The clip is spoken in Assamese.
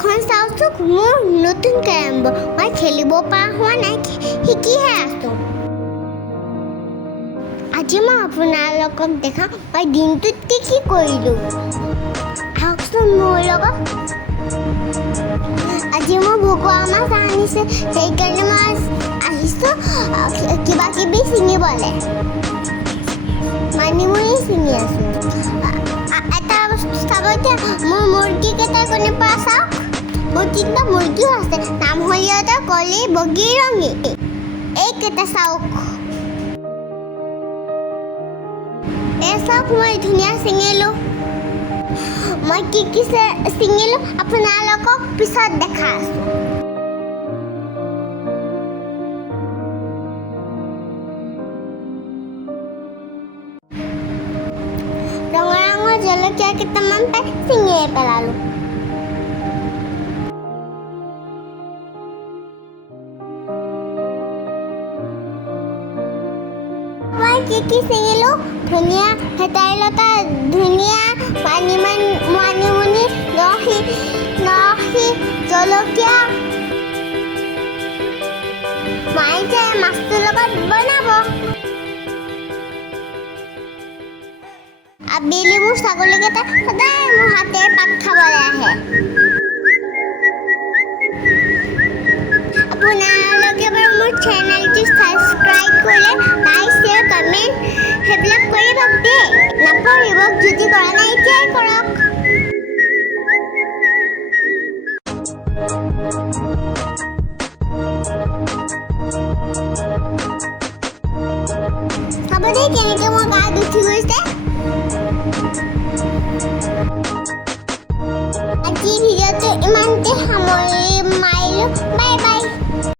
এখন চাওঁচোন মোৰ নতুন কেৰম বৰ্ড মই খেলিব পৰা হোৱা নাই শিকিহে আছোঁ আজি মই আপোনালোকক দেখাম মই দিনটোত কি কৰিলোঁ আহকচোন মোৰ লগত আজি মই ভকুৱা মাছ আনিছে সেইকাৰণে মই আহিছোঁ কিবা কিবি ছিঙিবলৈ মানিমুনি ছিঙি আছোঁ এটা বস্তু চাব এতিয়া মোৰ মুৰ্গীকেইটা কোনে পৰা চাওক মোৰ তিনিটা মুৰ্গীও আছে নাম হ'ল সিহঁতৰ কলি বগী ৰঙী এইকেইটা চাওক এই চাওক মই ধুনীয়া ছিঙিলোঁ মই কি ছিঙিলোঁ আপোনালোকক পিছত দেখা আছোঁ ৰঙা ৰঙৰ জলকীয়া কেইটামান পাই ছিঙিয়ে পেলালোঁ মই কি ছিঙিলোঁ ধুনীয়া ভেদাইলতা ধুনীয়া মানিমুনি নৰসি জলকীয়া মায়ে যে মাছটোৰ লগত বনাব আবেলি মোৰ ছাগলীকেইটা সদায় মোৰ হাতেৰে পাত খাবলৈ আহে আপোনালোকে বাৰু মোৰ চেনেলটো ছাবস্ক্ৰাইব কৰিলে লাইক শ্বেয়াৰ কমেণ্ট সেইবিলাক কৰিব দেই নাপাহৰিব যদি কৰা নাই এতিয়াই কৰক চাব দেই কেনেকৈ মোৰ গাত উঠি গৈছে